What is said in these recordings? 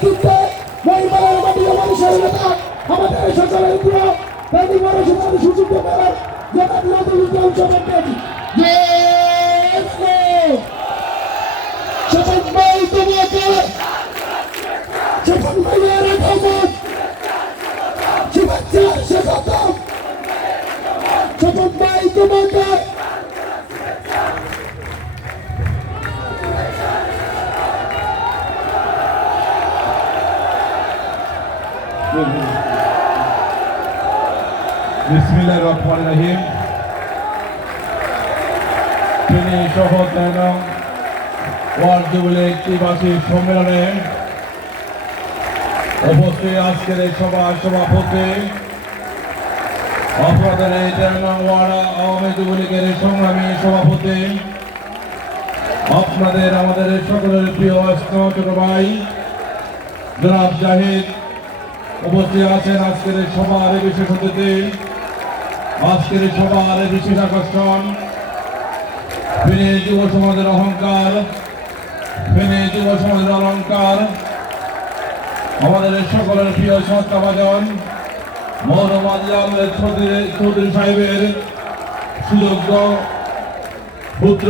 নেতৃত্বে মহিলার মাটির মানুষের নেতা আমাদের সকলের প্রিয় সুযোগ করার জনাব নজরুল ইসলাম সভাপতি শপথ ভাই তোমাকে শপথ ভাইয়ের আগমন শুভেচ্ছা স্বাগতম শপথ ভাই তোমাকে বিসমিল্লাহির রহমানির রহিম। তিনি শপথ নেন ওয়ার্ড যুবলীগ ত্রিবার্ষিক সম্মেলনে উপস্থিত আজকের এই সভাপতি আপনাদের এই 13 নং ওয়ার্ড আওয়ামী যুবলীগের সংগ্রামী সভাপতি আপনাদের আমাদের সকলের প্রিয় ছোট ভাই জনাব জাহিদ উপস্থিত আছেন আজকের এই সভার বিশেষ অতিথি। আজকের এই সভার বিশেষ আকর্ষণ ফেনী যুব সমাজের অহংকার, ফেনী যুব সমাজের অলংকার, আমাদের সকলের প্রিয় সংস্থাভাজন মৌরমাজিয়ামের চৌধুরী সাহেবের সুযোগ্য পুত্র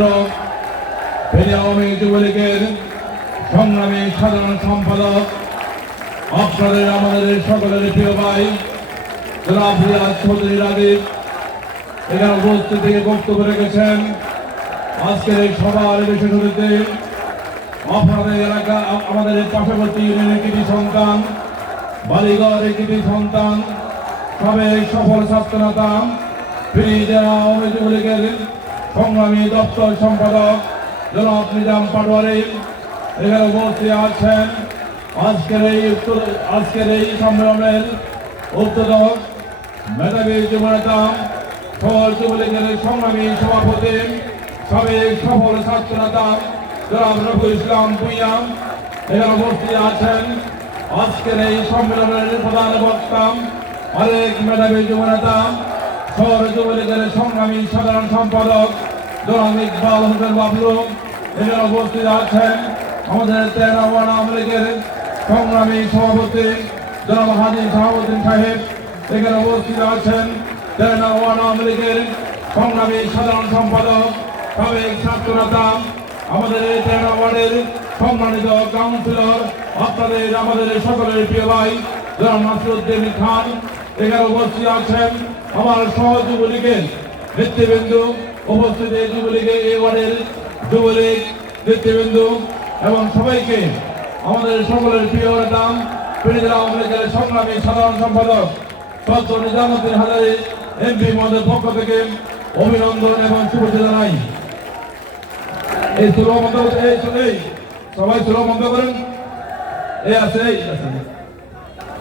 ফেনী আওয়ামী যুবলীগের সংগ্রামী সাধারণ সম্পাদক আপনাদের আমাদের সকলের প্রিয় ভাই জনাব রিয়াজ চৌধুরী রাজীব এখানে উপস্থিত থেকে বক্তব্য রেখেছেন। আজকের এই সভার বিশেষ অতিথি আপনাদের এলাকা আমাদের পার্শ্ববর্তী ইউনিয়নের কৃতি সন্তান বালিগড়ের কৃতি সন্তান সাবেক সফল ছাত্রনেতা ফেনী জেলা আওয়ামী যুবলীগের সংগ্রামী দপ্তর সম্পাদক জনাব নিজাম পাটোয়ারি এখানে উপস্থিত আছেন। আজকের এই সম্মেলনের উদ্বোধক মেধাবী যুবনেতা সফল যুবলীগের সংগ্রামী সভাপতি সাবেক সফল ছাত্রনেতা জনাব রফিকুল ইসলাম ভূঁইয়া এখানে উপস্থিত আছেন। আজকের এই সম্মেলনের প্রধান বক্তা আরেক মেধাবী যুবনেতা শহর যুবলীগের সংগ্রামী সাধারণ সম্পাদক জনাব ইকবাল হোসেন বাবলু এখানে উপস্থিত আছেন। আমাদের 13 ওয়ার্ড আওয়ামী লীগের সংগ্রামী সভাপতি জনাব হাজি শাহাবুদ্দিন সাহেব এখানে উপস্থিত আছেন। 13 ওয়ার্ড আওয়ামী লীগের সংগ্রামী সাধারণ সম্পাদক সাবেক ছাত্রনেতা আমাদের এই 13 ওয়ার্ডের সম্মানিত কাউন্সিলর আপনাদের আমাদের সকলের প্রিয় ভাই জনাব নাসিরউদ্দিন খান এখানে উপস্থিত আছেন। আমার সহ যুবলীগের নেতৃবৃন্দ উপস্থিত এই যুবলীগের এই ওয়ার্ডের যুবলীগ নেতৃবৃন্দ এবং সবাইকে আমাদের সকলের প্রিয় নেতা ফেনী জেলা আওয়ামী লীগের সংগ্রামী সাধারণ সম্পাদক সত্য নিজামুদ্দিন হাজারী এমপি মহোদয়ের পক্ষ থেকে অভিনন্দন এবং শুভেচ্ছা জানাই। এই স্লো বন্ধ সবাই স্লো বন্ধ করেন। এই আছে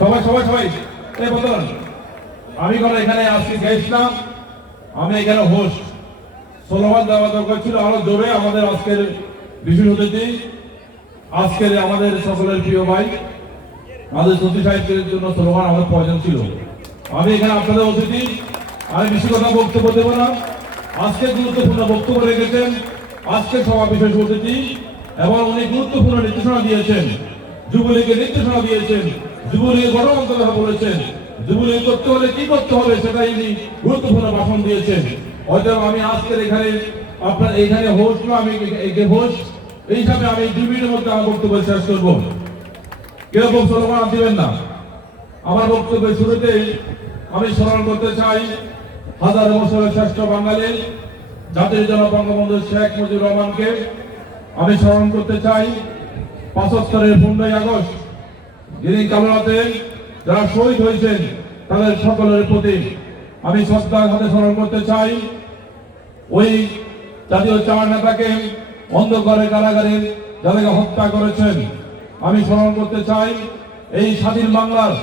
সবাই সবাই সবাই এই বন্ধ করেন। আমি কোনো এখানে আজকে গেছিলাম, আমি এখানে হোস্ট স্লোগান দেওয়া দরকার ছিল আরো জোরে। আমাদের আজকের বিশেষ অতিথি আজকের আমাদের সকলের প্রিয় ভাই আমাদের সত্যি সাহিত্যের জন্য স্লোগান আমাদের প্রয়োজন ছিল। আমি এখানে আপনাদের অতিথি, আমি বেশি কথা বক্তব্য দেবো না। আজকে গুরুত্বপূর্ণ বক্তব্য রেখেছেন আজকের সভা বিশেষ অতিথি এবং উনি গুরুত্বপূর্ণ নির্দেশনা দিয়েছেন, যুবলীগের নির্দেশনা দিয়েছেন, যুবলীগের গঠনতন্ত্র কথা বলেছেন, যুবলীগ করতে হলে কি করতে হবে সেটাই উনি গুরুত্বপূর্ণ ভাষণ দিয়েছেন। হয়তো আমি আজকের এখানে আপনার এইখানে হোস্ট না, আমি হোস্ট এই হিসাবে আমি 2 মিনিটের মধ্যে আমার বক্তব্য শেষ করবো। কিরকম স্লোগান দিবেন না। আমার বক্তব্যের শুরুতে আমি স্মরণ করতে চাই হাজার বছরের শ্রেষ্ঠ বাঙালি জাতির জনক বঙ্গবন্ধু শেখ মুজিবুর রহমানকে। আমি স্মরণ করতে চাই 75-এর 15ই আগস্ট যিনি কালরাতে যারা শহীদ হয়েছেন তাদের সকলের প্রতি আমি শ্রদ্ধার সাথে স্মরণ করতে চাই। ওই জাতীয় চার নেতাকে অন্ধকারে কারাগারে যাদেরকে হত্যা করেছেন আমি স্মরণ করতে চাই। এই স্বাধীন বাংলার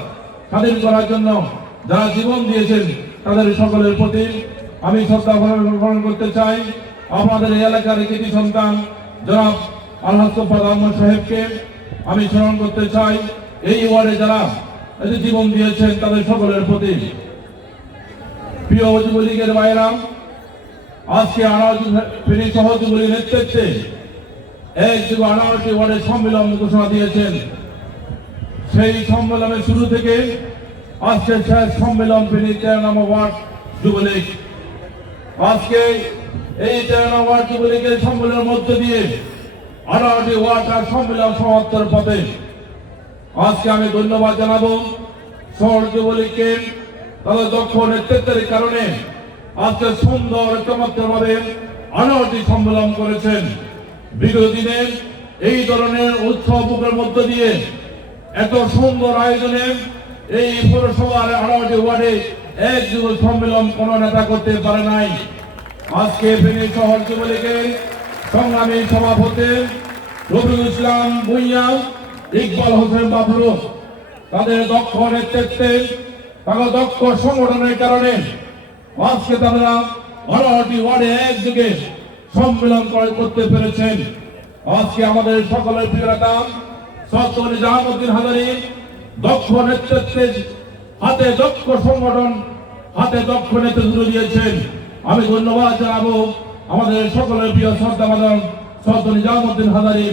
স্বাধীন করার জন্য যারা জীবন দিয়েছেন তাদের সকলের প্রতি আমি শ্রদ্ধা স্মরণ করতে চাই। আপনাদের এই এলাকার কৃতি সন্তান জনাব আলহাজ তোফাজ্জল আহমদ সাহেবকে আমি স্মরণ করতে চাই। এই ওয়ার্ডে যারা জীবন দিয়েছেন তাদের সকলের প্রতি। প্রিয় যুবলীগের ভাইয়েরা, আজকে ফেনী সহ যুবলীগের নেতৃত্বে 18টি ওয়ার্ডের সম্মেলন ঘোষণা দিয়েছেন। সেই সম্মেলনের শুরু থেকে আজকে শেষ সম্মেলন ফেনী 13 নম্বর ওয়ার্ড যুবলীগ। আজকে এই 13 নম্বর ওয়ার্ড যুবলীগের সম্মেলনের মধ্য দিয়ে 18টি ওয়ার্ড আর সম্মেলন সমাপ্তির পথে। আজকে আমি ধন্যবাদ জানাবো শহর যুবলীগকে, তাদের দক্ষ নেতৃত্বের কারণে আজকে সুন্দর চমৎকারভাবে 18টি সম্মেলন করেছেন। বিগত দিনে এই ধরনের উৎসবের মধ্য দিয়ে এত সুন্দর আয়োজনে এই পৌরসভার 18টি ওয়ার্ডে এক যুব সম্মেলন কোন নেতা করতে পারে নাই। আজকে ফেনী শহর যুবলীগের সংগ্রামী সভাপতি রবিউল ইসলাম ভূঁইয়া, ইকবাল হোসেন বাবলু, তাদের দক্ষ নেতৃত্বে, তাদের দক্ষ সংগঠনের কারণে আজকে তারা 18টি ওয়ার্ডে একযোগে সম্মেলন করতে পেরেছেন। আজকে আমাদের সকলের প্রিয় নেতা সৈয়দ নিজামউদ্দিন হাজারী দক্ষ নেতৃত্বের হাতে দক্ষ সংগঠন, হাতে দক্ষ নেতৃত্ব দিয়েছেন। আমি ধন্যবাদ জানাবো আমাদের সকলের প্রিয় শ্রদ্ধাভাজন সৈয়দ নিজামউদ্দিন হাজারী।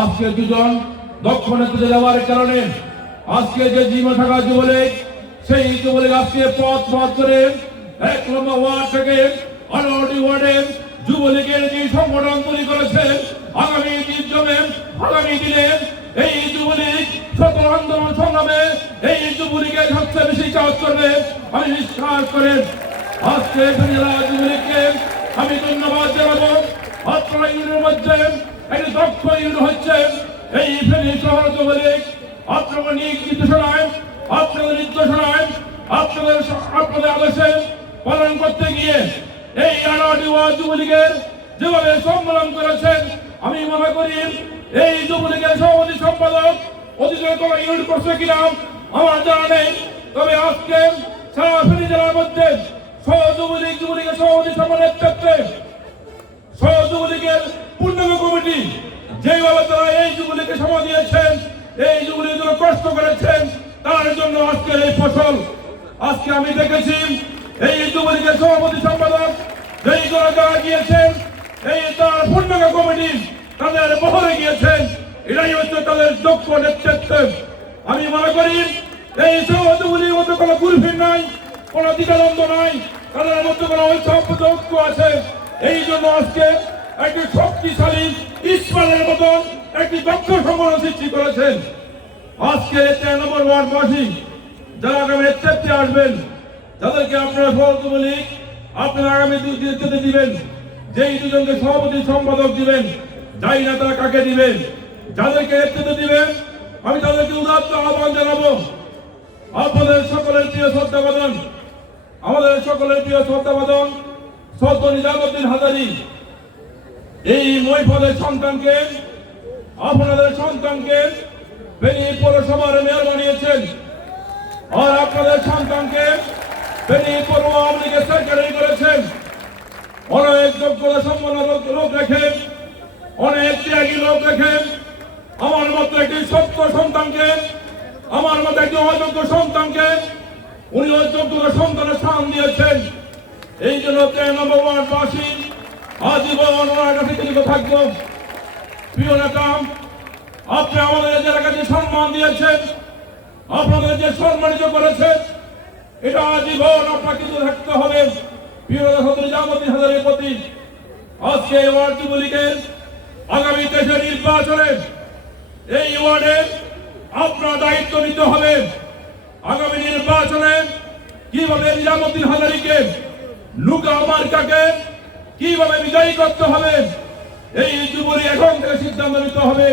আজকে দুজন দক্ষ নেতৃত্ব দেওয়ার কারণে আজকে যে জীবন থাকা যুবলীগ, সেই যুবলীগ আজকে পথ করে 1 নম্বর ওয়ার্ড থেকে 18টি ওয়ার্ডে যুবলীগের যে সংগঠন তৈরি করেছে। আগামী দিনে এই যুবলীগ সকল আন্দোলন সংগ্রামে এই যুবলীগের সবচেয়ে বেশি কাজ করবে আমি বিশ্বাস করেন। আজকে জেলা যুবলীগকে আমি ধন্যবাদ জানাবো। আপনারা ইউনিয়নের মধ্যে একটি দক্ষ ইউনিয়ন হচ্ছে এই ফেনী শহর যুবলীগ। আপনাদের নির্দেশনায়, আপনাদের আদেশে পালন করতে গিয়ে এই 18টি ওয়ার্ড যুবলীগের যেভাবে সম্মেলন করেছেন, আমি মনে করি এই যুবলীগের সভাপতি সম্পাদক অধিকার করা ইউনিট করছে কিনা আমার জানা নেই। তবে আজকে সারা ফেনী জেলার মধ্যে যুবলীগের সভাপতি নেতৃত্বে যুবলীগের পূর্ণাঙ্গ কমিটি যেভাবে তারা এই যুবলীগকে সময় দিয়েছেন, এই যুবলীগের জন্য কষ্ট করেছেন, তার জন্য আজকের এই ফসল। আজকে আমি দেখেছি এই যুবলীগের সভাপতি সম্পাদক যেই যারা গিয়েছেন, এই তার পূর্ণাঙ্গ কমিটি তাদের বহরে গিয়েছেন। এটাই হচ্ছে তাদের দক্ষ নেতৃত্ব। আমি মনে করি এই সহযোগীর মধ্যে কোনো গুরুফির নাই, কোনো দ্বিধাদ্বন্দ্ব নাই, তাদের মধ্যে কোনো ঐক্য আছে। এই জন্য আজকে একটি শক্তিশালী ইসমাইলের মতন একটি দক্ষ সংগঠন সৃষ্টি করেছেন। আজকে 13 নম্বর ওয়ার্ডবাসী যারা আগামী নেতৃত্বে আসবেন, যাদেরকে আপনারা শহর যুবলীগ আপনারা আগামী নেতৃত্বে দিবেন, যেই দুজনকে সভাপতি সম্পাদক দিবেন, যাই না তারা কাকে দিবেন, যাদেরকে নেতৃত্ব দিবেন, আমি তাদেরকে উদাত্ত আহ্বান জানাবো। আপনাদের সকলের প্রিয় শ্রদ্ধাভাজন, আমাদের সকলের প্রিয় শ্রদ্ধাভাজন সৈয়দ নিজামউদ্দিন হাজারী এই মহিপদের সন্তানকে, আপনাদের সন্তানকে ফেনী পৌরসভার মেয়র বানিয়েছেন। আর আপনাদের সন্তানকে ফেনী পৌর আওয়ামী লীগের সেক্রেটারি করেছেন। অনেক যোগ্যতা সম্পন্ন লোক রেখেন, অনেক ত্যাগী লোক রেখেন। আমার মতো একটি সত্য সন্তানকে, আমার মতো একটি অযোগ্য সন্তানকে উনি অযোগ্য সন্তানের স্থান দিয়েছেন। এই জন্য 13 নম্বর ওয়ার্ডবাসী আজীবন ওনার কাছে কৃতজ্ঞ থাকবো। প্রিয় নেতা, আপনি আমাদের যে এলাকাতে সম্মান দিয়েছেন, আপনাদের যে সম্মানিত করেছেন, এটা আজীবন আপনাকে থাকতে হবে। প্রিয় সৈয়দ নিজামউদ্দিন হাজারীর প্রতি আজকে ওয়ার্ড যুবলীগের আগামী দেশের নির্বাচনে এই ওয়ার্ডে আপনার দায়িত্ব নিতে হবে। আগামী নির্বাচনে কিভাবে নিজামউদ্দিন হাজারীকে লুকা মার্কাকে কিভাবে বিজয়ী করতে হবে, এই যুবলীগ এখন থেকে সিদ্ধান্ত নিতে হবে।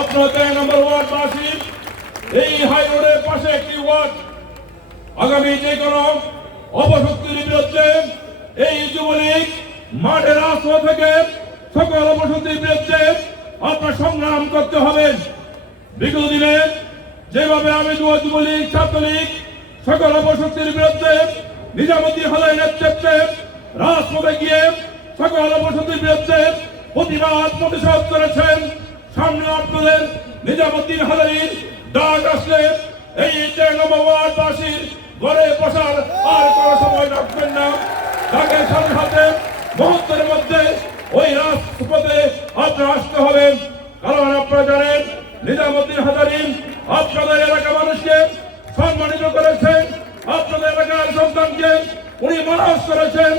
আপনার 13 নম্বর ওয়ার্ডবাসী এই হাই রোডের পাশে একটি ওয়ার্ড। আগামী যে কোনো অপশক্তির বিরুদ্ধে এই যুবলীগ মাঠের রাস্তা থেকে সকল অপশক্তির বিরুদ্ধে আপনার সংগ্রাম করতে হবে। বিগত দিনে যেভাবে আমি যুবলীগ, ছাত্রলীগ সকল অপশক্তির বিরুদ্ধে নিজামউদ্দিন হাজারীর নেতৃত্বে রাজপথে গিয়ে সকল অপশক্তির বিরুদ্ধে প্রতিবাদ করেছেন, সামনে আপনাদের নিজামউদ্দিন হাজারীর ডাক আসলে এই 13 নম্বর ওয়ার্ডবাসীর ঘরে বসার আর কোনো সময় রাখবেন না। ডাকের সাথে সাথে মুহূর্তের মধ্যে ওই রাজপথে আপনারা আসতে হবে। কারণ আপনারা জানেন নিজামউদ্দিন হাজারী আপনাদের এলাকার মানুষকে সম্মানিত করেছেন, আপনাদের এলাকার সন্তানকে উনি মানুষ করেছেন,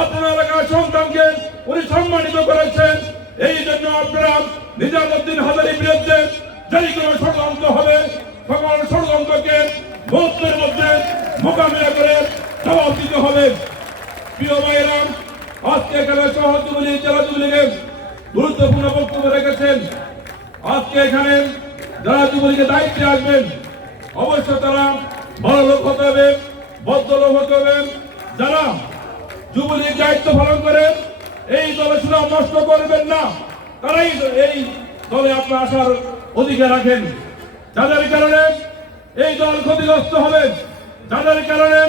আপনার এলাকার সন্তানকে উনি সম্মানিত করেছেন। এই জন্য আপনারা নিজামুদ্দিন হাজারীর বিরুদ্ধে যেই কোনো ষড়যন্ত্র হবে সকল ষড়যন্ত্রকে মুহূর্তের মধ্যে মোকাবিলা করে জবাব দিতে হবে। প্রিয় ভাইয়েরা, আজকে এখানে শহর যুবলীগ জেলা যুবলীগের গুরুত্বপূর্ণ বক্তব্য রেখেছেন। আজকে এখানে যারা যুবলীগের দায়িত্বে আসবেন অবশ্য তারা বড় লোক হতে হবে, ভদ্রলোক হতে হবে। যারা যুবলীগ দায়িত্ব পালন করে এই দলে সুনাম নষ্ট করবেন না, তারাই এই দলে আপনার আসার অধিকার রাখেন। যাদের কারণে এই দল ক্ষতিগ্রস্ত হবে, যাদের কারণে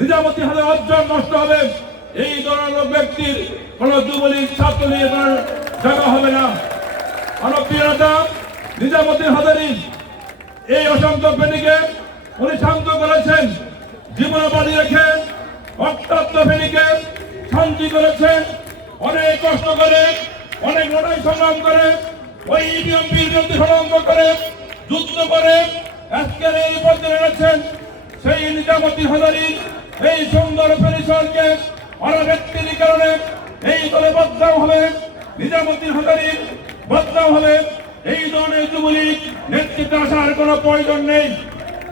নিজামুদ্দিন হাজার অর্জন নষ্ট হবে, এই ধরনের ব্যক্তির কোন যুবলীগ ছাত্রলীগ জায়গা হবে না। আমার প্রিয়তা, নিজামুদ্দিন হাজারী এই অশান্ত ফেনীকে উনি শান্ত করেছেন, জীবনবাদী রেখে অক্তাত্ম ফেনীকে শান্তি করেছেন। অনেক কষ্ট করে, অনেক লড়াই সংগ্রাম করে, ওই ইডিএমপির বিরুদ্ধে ষড়যন্ত্র করে, যুদ্ধ করে আজকের এই পর্যায়ে এনেছেন। সেই নিজামুদ্দিন হাজারী এই সুন্দর পরিসরকে অনাব্যক্তির কারণে এই দলে বদনাম হবে, নিজামুদ্দিন হাজারী বদনাম হবে। এই ধরনের যুবলীগ নেতৃত্বে আসার কোনো প্রয়োজন নেই।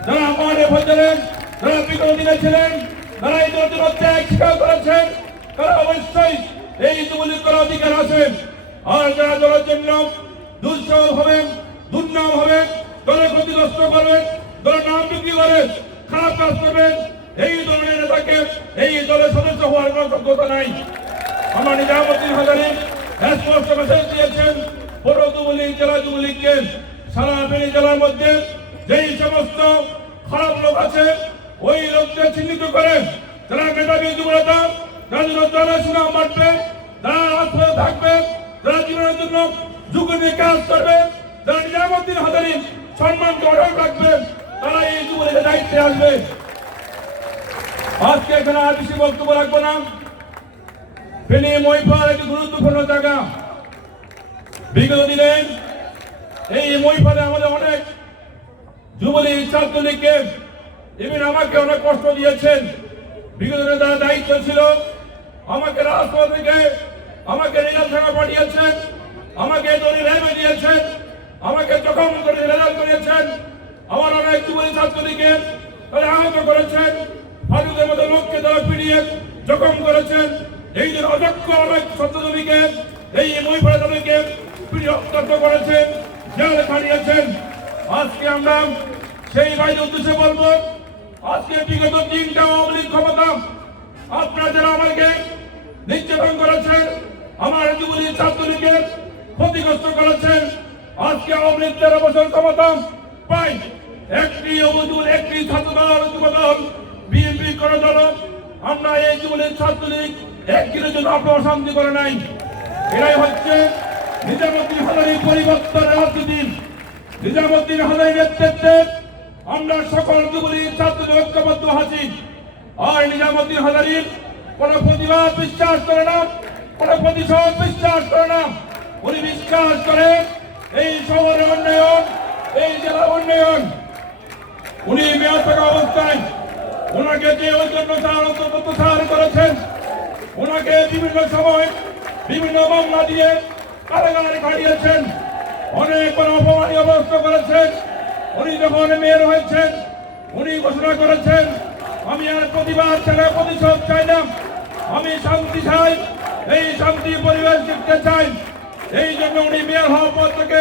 যারা আমাদের ভেতরেন, যারা বিগত দিনে ছিলেন, যারা এই দলের ত্যাগ স্বীকার করেছেন, তারা অবশ্যই এই যুবলীগ করার অধিকার আছে। আর যারা দলের জন্য দুঃসহ হবেন, দুর্নাম হবেন, দলের ক্ষতিগ্রস্ত করবেন, দলের নাম বিক্রি করেন, খারাপ কাজ করবেন, এই ধরনের নেতাকে এই দলের সদস্য হওয়ার কোনো যোগ্যতা নাই। আমার নিজামুদ্দিন হাজারী স্পষ্ট মেসেজ দিয়েছেন পৌর যুবলীগ জেলা যুবলীগকে, সারা ফেনী জেলার মধ্যে যেই সমস্ত খারাপ লোক আছে ওই লোককে চিহ্নিত করে যারা মেধাবী যুবনেতা, যারা দলের সুনাম বাড়বে, যারা রাস্তায় থাকবে, যারা জীবনের জন্য যুগনে কাজ করবে, যারা নিজামুদ্দিন হাজারী সম্মানকে অটল রাখবে, তারা এই যুবলীগের দায়িত্বে আসবে। আজকে এখানে আর বেশি বক্তব্য রাখবো না। ফেনী মহিপাল একটি গুরুত্বপূর্ণ জায়গা। বিগত দিনে এই মহিপালে আমাদের অনেক যুবলীগ ছাত্রলীগকে ইভেন আমাকে অনেক কষ্ট দিয়েছেন। বিগত দিনে যারা দায়িত্ব ছিল আমাকে রাজপথ থেকে আমাকে রেজাল্ট থাকা পাঠিয়েছেন, আমাকে দড়ি রেমে দিয়েছেন, আমাকে জখম করে রেজাল্ট করিয়েছেন। আমার অনেক যুবলীগ ছাত্রলীগকে তারা আহত করেছেন, ফারুকের মতো লোককে তারা পিটিয়ে জখম করেছেন। এই যে অদক্ষ অনেক ছাত্রলীগকে এই মহিপালে তাদেরকে পিটিয়ে হত্যা করেছেন, জেলে খাটিয়েছেন। আজকে আমরা সেই ভাইদের উদ্দেশ্যে বলবো, আজকে বিগত 3টা আওয়ামী লীগ ক্ষমতা আপনারা যারা আমাকে নির্যাতন করেছেন, আমার যুবলীগ ছাত্রলীগকে ক্ষতিগ্রস্ত করেছেন। আজকে আওয়ামী লীগ 13 বছর ক্ষমতা পাই, একটি অবদূর একটি ছাত্রদল যুবদল বিএনপি করে দল, আমরা এই যুবলীগ ছাত্রলীগ একদিনের জন্য আপনার অশান্তি করে নাই। এরাই হচ্ছে নিজামুদ্দিন হাজারীর পরিবর্তন রাজনীতি। নিজামুদ্দিন হাজারীর নেতৃত্বে আমরা সকল যুবলীগ ছাত্রলীগ ঐক্যবদ্ধ আছি। আর নিজামুদ্দিন হাজারীর কোন প্রতিবাদ বিশ্বাস করে না, কোন প্রতিশোধ বিশ্বাস করে না। উনি বিশ্বাস করে এই শহরের উন্নয়ন, এই জেলার উন্নয়ন। উনি মেয়র থাকা অবস্থায় ওনাকে যে ঐক্য প্রত্যাহার করেছেন, ওনাকে বিভিন্ন সময় বিভিন্ন মামলা দিয়ে কারাগারে খাটিয়েছেন, অনেক অপমানীয় অবস্থা করেছেন। উনি যখন মেয়র হয়েছেন উনি ঘোষণা করেছেন, আমি আর প্রতিবাদ ছাড়া প্রতিশোধ চাই না, আমি শান্তি চাই, এই শান্তি পরিবেশ দেখতে চাই। এই জন্য উনি মেয়র হওয়ার পর থেকে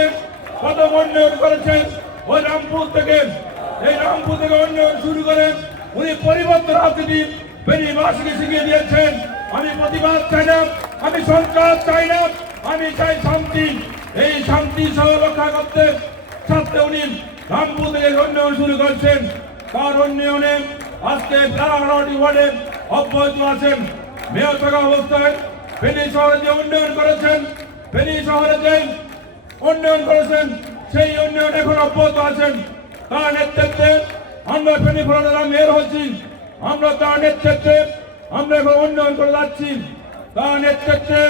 কত উন্নয়ন করেছেন। ওই রামপুর থেকে, এই রামপুর থেকে উন্নয়ন শুরু করে উনি পরিবর্তন রাজনীতি ফেনীবাসীকে শিখিয়ে দিয়েছেন। আমি প্রতিবাদ চাই না, আমি সরকার চাই না, আমি চাই শান্তি। এই শান্তি সহ রক্ষা করতে ছাত্র উনি রামপুর থেকে উন্নয়ন শুরু করছেন। তার উন্নয়নে আজকে 11টি ওয়ার্ডে অব্যাহত আছেন। মেয়র থাকা অবস্থায় ফেনী শহরে যে উন্নয়ন করেছেন, ফেনী শহরে যে উন্নয়ন করেছেন, সেই উন্নয়ন এখন অব্যাহত আছেন। তার নেতৃত্বে আমরা ফেনী ফোরারা মেয়র হচ্ছি, আমরা তার নেতৃত্বে আমরা এখন উন্নয়ন করে যাচ্ছি। তার নেতৃত্বে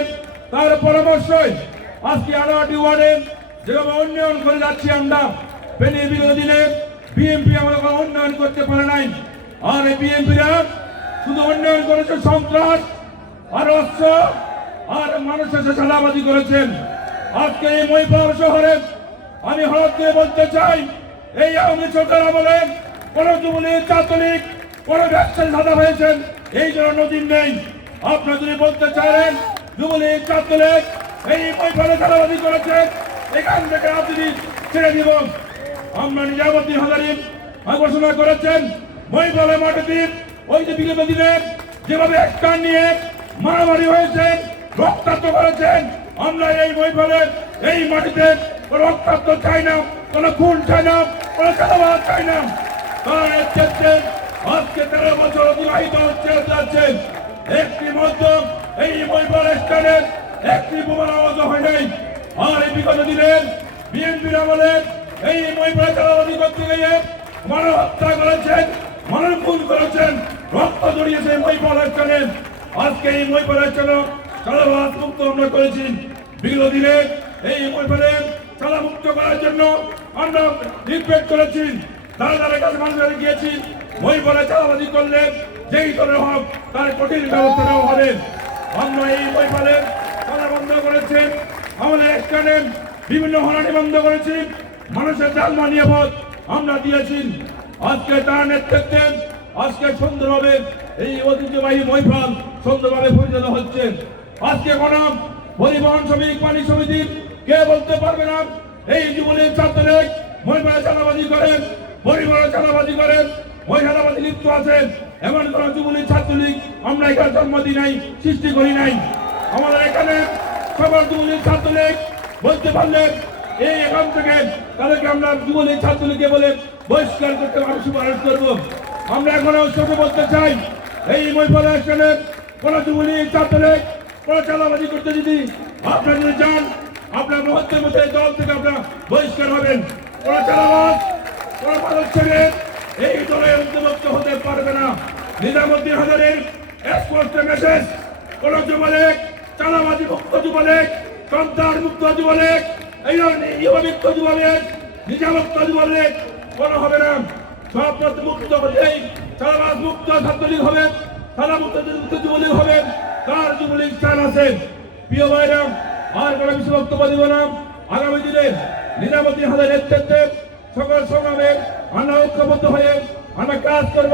তার পরামর্শে আজকে 11টি ওয়ার্ডে যেভাবে উন্নয়ন করে যাচ্ছি আমরা, ফেনীর বিগত দিনে বিএনপি আমাদের কোনো উন্নয়ন করতে পারে নাই। আর এই বিএনপিরা শুধু উন্নয়ন করেছে সন্ত্রাস আর অস্ত্র আর মানুষের সাথে চাঁদাবাজি করেছেন। আজকে এই মহিপুর শহরে আমি হঠাৎ করে বলতে চাই, এই আওয়ামী সরকার আমলে কোন যুবলীগ ছাত্রলীগ কোন ব্যবসায়ী সাদা হয়েছেন এই জন্য নজির নেই। আপনারা যদি বলতে চান যুবলীগ ছাত্রলীগ এই মহিপুরে চাঁদাবাজি করেছেন, এখান থেকে রাজনীতি ছেড়ে দিব। আমরা নিজামুদ্দিন হাজারী ঘোষণা করেছেন মহিপুরে মাটিতে ওই যে বিগত দিনে যেভাবে স্থান নিয়ে মারামারি হয়েছে রক্তাক্ত করেছেন, আমরা এই মহিপুরে এই মাটিতে কোনো রক্তাক্ত চাই না, কোনো খুন চাই না, কোনো চাঁদাবাজ চাই না। কারণ এর ক্ষেত্রে আজকে 13 বছর অতিবাহিত হচ্ছে যাচ্ছে, একটি মধ্য এই মহিপুর স্থানের একটি বোমার আওয়াজ হয় নাই। আর এই বিগত দিনের বিএনপির আমলে এই মহিপুরে চাঁদাবাজি করতে গিয়ে মানুষ হত্যা করেছেন, মানুষ খুন করেছেন, রক্ত জড়িয়েছে মহিপুর স্থানে। আজকে এই মহিপুর স্থানে চাঁদাবাজ মুক্ত আমরা করেছি। বিগত দিনে এই মহিপুরে চাঁদা মুক্ত করার জন্য আমরা রিকোয়েস্ট করেছি, তাদের কাছে মানুষের গিয়েছি মহিপুরে চাঁদাবাজি করলে যেই দলের হোক তার কঠিন ব্যবস্থা নেওয়া হবে। আমরা এই মহিপুরে চাঁদা বন্ধ করেছি, আমাদের স্থানে বিভিন্ন হরানি বন্ধ করেছি, মানুষের জানমাল নিরাপদ আমরা দিয়েছি। আজকে তার নেতৃত্বে আজকে সুন্দরভাবে এই ঐতিহ্যবাহী মহিপুর সুন্দরভাবে পরিচালিত হচ্ছে। আজকে কোন পরিবহন শ্রমিক পানি সমিতি কে বলতে পারবে না এই যুবলীগ ছাত্রলীগ মহিপুরে চাঁদাবাজি করেন, পরিবারে চাঁদাবাজি করেন, ওই চাঁদাবাজি লিপ্ত আছেন। এমন কোন যুবলীগ ছাত্রলীগ আমরা এখানে জন্ম দিই নাই, সৃষ্টি করি নাই। আমাদের এখানে সবার যুবলীগ ছাত্রলীগ বলতে পারলে এই এখান থেকে তাদেরকে আমরা যুবলীগ ছাত্রলীগকে বলে বহিষ্কার করতে আমরা সুপারিশ করব। আমরা এখন সঙ্গে বলতে চাই এই মহিপুর স্থানে কোন যুবলীগ ছাত্রলীগ কোন চাঁদাবাজি করতে যদি আপনারা যদি যান, আপনার মুহূর্তের মধ্যে দল থেকে আপনারা বহিষ্কার হবেন। কোন চাঁদাবাজ কোন মাদক ছেড়ে এই দলে অন্তর্ভুক্ত হতে পারবে না। নিজামুদ্দিন হাজারীর স্পষ্ট মেসেজ, কোন যুবলীগ চাঁদাবাজি মুক্ত যুবলীগ, সন্ত্রাস মুক্ত যুবলীগ, এই মুক্ত যুবলীগ, নিজামুক্ত যুবলীগ কোন হবে না। সব মুক্ত হলেই চাঁদাবাজ মুক্ত ছাত্রলীগ হবে, চাঁদা মুক্ত যুবলীগ হবে, তার যুবলীগ স্থান আছে। প্রিয় ভাইরা, আর কোনো বেশি বক্তব্য দিব না। আগামী দিনে নিজামুদ্দিন হাজারীর নেতৃত্বে সকল সংগ্রামে আমরা ঐক্যবদ্ধ হয়ে আমরা কাজ করব।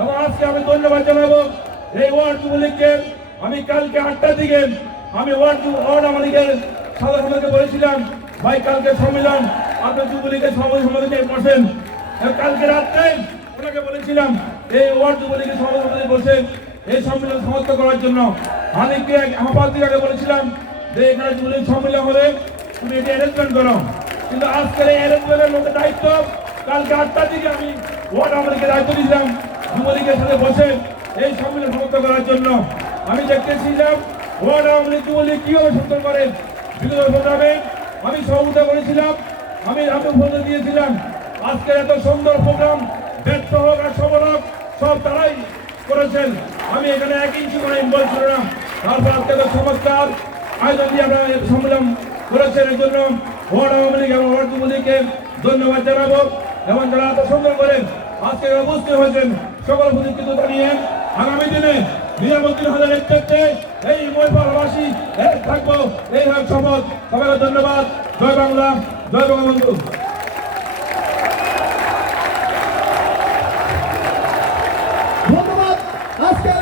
এবং আজকে আমি ধন্যবাদ জানাবো এই ওয়ার্ড যুবলীগকে। আমি কালকে 8টার দিকে আমি ওয়ার্ড আমাদের সাধারণকে বলেছিলাম, ভাই কালকে সম্মেলন আপনার যুবলীগের সভাপতি বসেন। কালকে রাত্রে ওনাকে বলেছিলাম এই ওয়ার্ড যুবলীগের সভাপতি বসে এই সম্মেলন সমাপ্ত করার জন্য। আমি আহ্বায়ককে বলেছিলাম যে এখানে যুবলীগ সম্মেলন হবে, তুমি এটি অ্যারেঞ্জমেন্ট করো। কিন্তু আজকের এই অ্যারেঞ্জমেন্টের লোকের দায়িত্ব কালকে 8টার দিকে আমি ওয়ার্ড আমাদেরকে দায়িত্ব দিয়েছিলাম যুবলীগের সাথে বসে এই সম্মেলন সমাপ্ত করার জন্য। আমি দেখতেছিলাম ওয়ার্ড আওয়ামী লীগ যুবলীগ কিভাবে সুন্দর করেন। বিগত প্রোগ্রামে আমি সহযোগিতা করেছিলাম, আমি ফোন দিয়েছিলাম। আজকের এত সুন্দর প্রোগ্রাম ব্যর্থ হোক আর সফল হোক সব তারাই করেছেন। আমি এখানে 1 ইঞ্চি করে ইনভলভ ছিল না। তারপর আজকে তো চমৎকার আয়োজন দিয়ে আমরা সম্মেলন করেছেন। এর জন্য ওয়ার্ড আওয়ামী লীগ এবং ওয়ার্ড যুবলীগকে ধন্যবাদ জানাবো। এবং যারা এত সুন্দর করেন আজকে উপস্থিত হয়েছেন সকল প্রতিকৃততা নিয়ে আগামী দিনে নিজামুদ্দিন হাজারীর নেতৃত্বে এই মহিপুরবাসী এক থাকবো, এই হোক শপথ। সবাইকে ধন্যবাদ। জয় বাংলা, জয় বঙ্গবন্ধু। ধন্যবাদ। আজকের